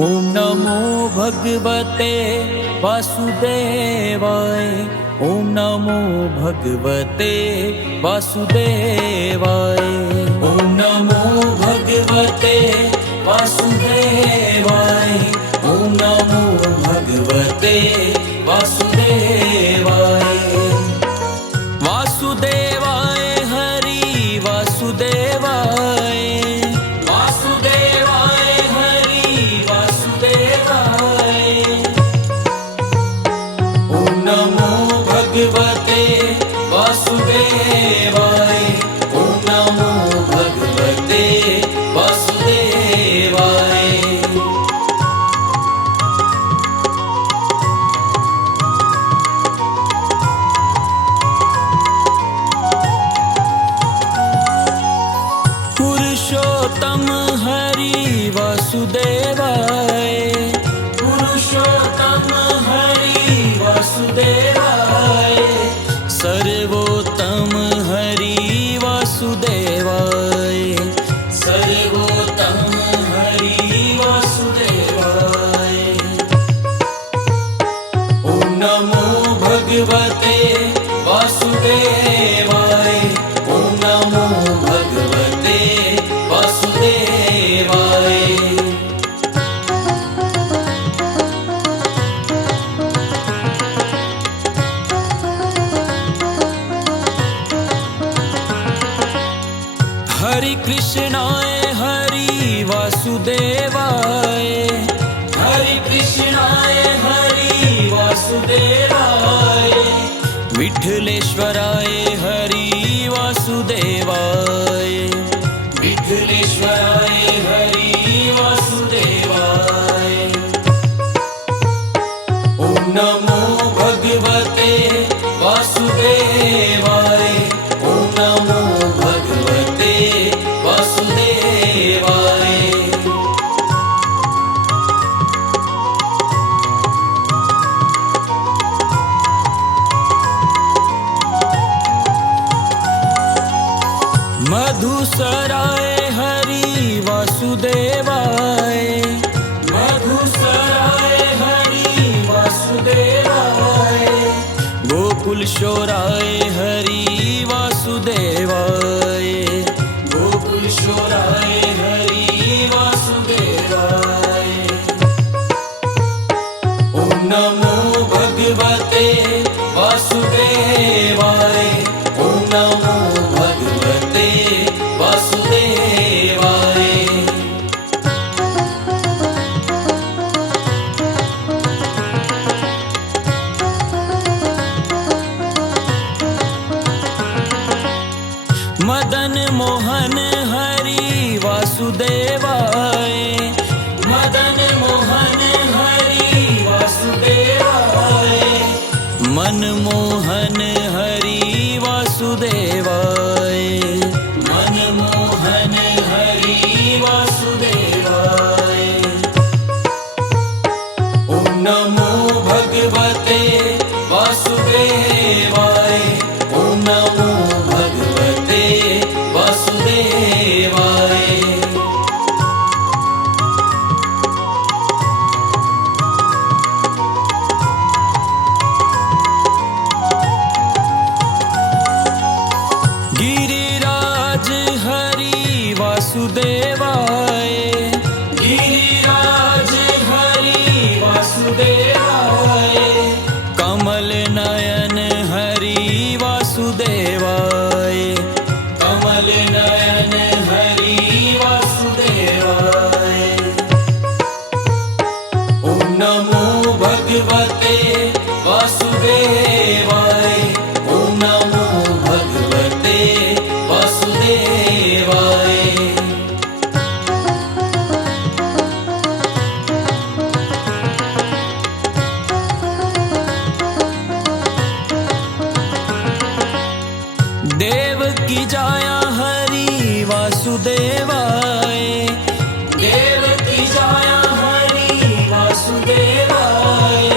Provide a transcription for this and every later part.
ओम नमो भगवते वासुदेवाय। ओम नमो भगवते वासुदेवाय। ओम नमो भगवते वासुदेवाय। ओम नमो भगवते वासुदेवाय। वासुदेवाय हरि वासुदेवाय। वासुदेवाय हरि वासुदेवाय। ओम नमो भगवते वासुदेवाय। ओम नमो भगवते वासुदेवाय। पुरुषोत्तम हरि वासुदेवाय। पुरुषोत्तम हरि वासुदेवाय। सर्वोत्तम हरि वासुदेवाय। सर्वोत्तम हरि वासुदेवाय। ओम नमो भगवते वासुदेवाय। ओम नमो भगवते वासुदेवाय। हरि कृष्णाय हरि वासुदेवाय। हरि कृष्णाय हरि वासुदेवाय। विठ्ठलेश्वराय हरि वासुदेवाय। विठ्ठलेश्वराय हरि वासुदेवाय। ओम नमो भगवते वासुदेवाय। ओम नमो भगवते वासुदेवाय। मधुसराय हरि वासुदेवाय। मधुसराय हरि वासुदेवाय। गोकुल शोराय हरि वासुदेवाय। गोकुल शोराय हरि वासुदेवाय। ओम नमो भगवते वासुदेवाय। ओम नमो भगवते वासुदेवाय। मदन मोहन हरि वासुदेवाय। मदन मोहन हरि वासुदेवाय। मनमोहन हरि वासुदेवाय। मनमोहन हरि वासुदेवाय। ओम नमो भगवते वासुदेवाय। ओम नमो भगवते वासुदेवाय। गिरिराज हरि वासुदेवाय। गिरिराज हरि वासुदेवाय। कमल नयन हरि वासुदेवाय। कमल नयन हरि वासुदेवाय। ओम नमो भगवते वासुदेवाय। ओम नमो भगवते वासुदेवाय। देव की जाया हरि वासुदेवाय। देव की जाया हरि वासुदेवाय।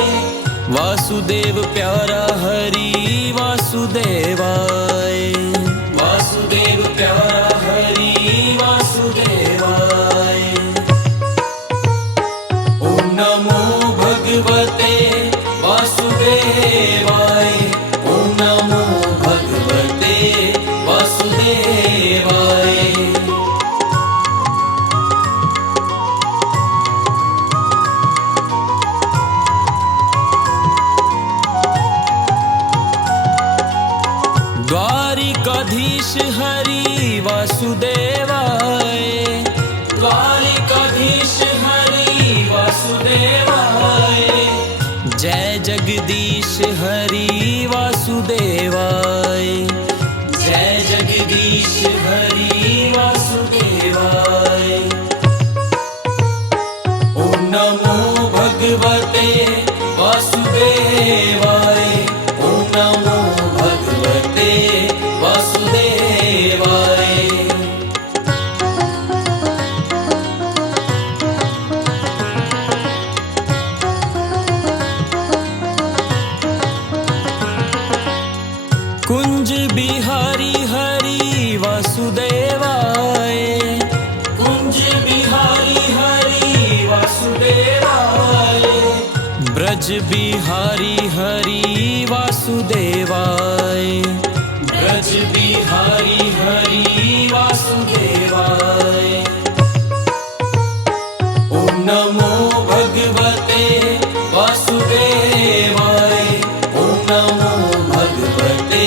वासुदेव प्यारा हरि वासुदेवाय। वासुदेव प्यारा हरि वासुदेवाय। नमो भगवते वासुदेवाय। ॐ नमो भगवते वासुदेवाय। कुंज बिहारी हरि वासुदेवाय। कुंज बिहारी हरि वासुदेवाय। ब्रज बिहारी हरि वासुदेवाय। ब्रज बिहारी हरि वासुदेवाय। ॐ नमो भगवते वासुदेवाय। ॐ नमो भगवते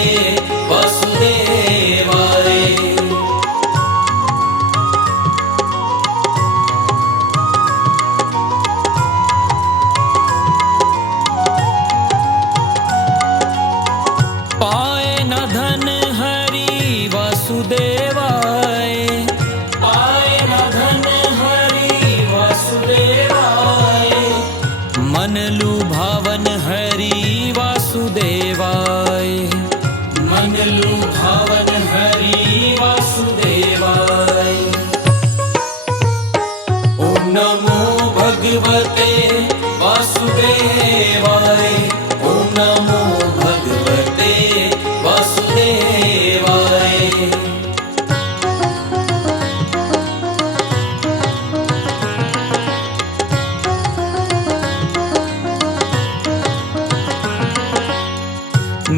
वासुदेवाय। पाए न धन हरि वासुदेवाय। पाए न धन हरि वासुदेवाय। मन लुभावन हरि वासुदेवाय। मन लुभावन हरि वासुदेवाय। ॐ नमो भगवते वासुदेवाय। ॐ नमो भगवते वासुदेवाय।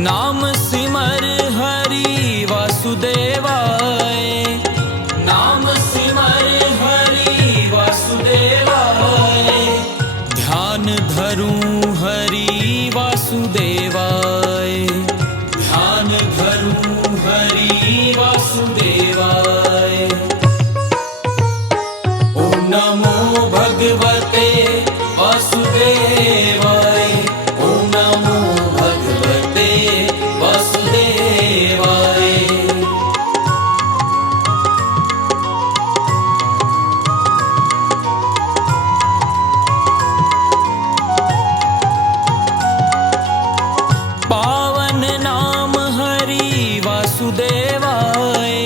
नाम सिमर हरि वासुदेवाय। नाम सिमर हरि वासुदेवाय। ध्यान धरूं हरि वासुदेवाय। ध्यान धरूं हरि वासुदेवाय। ॐ नमो भगवते वासुदेवाय। ॐ नमो भगवते वासुदेवाय। पावन नाम हरि वासुदेवाय।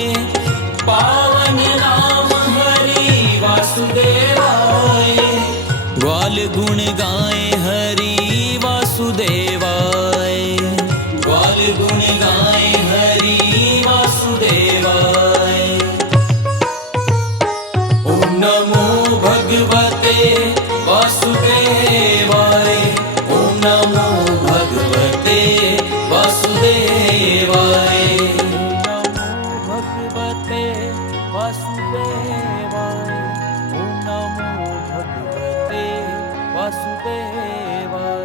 पावन नाम हरि वासुदेवाय। ग्वाल गुण गाए हरि वासुदेवाय। ग्वाल गुण गाए हरि वासुदेवाय। ॐ नमो भगवते वासुदेवाय। ॐ नमो भगवते वासुदेवाय। ॐ नमो भगवते वासुदेवाय। ॐ नमो भगवते वासुदेवाय।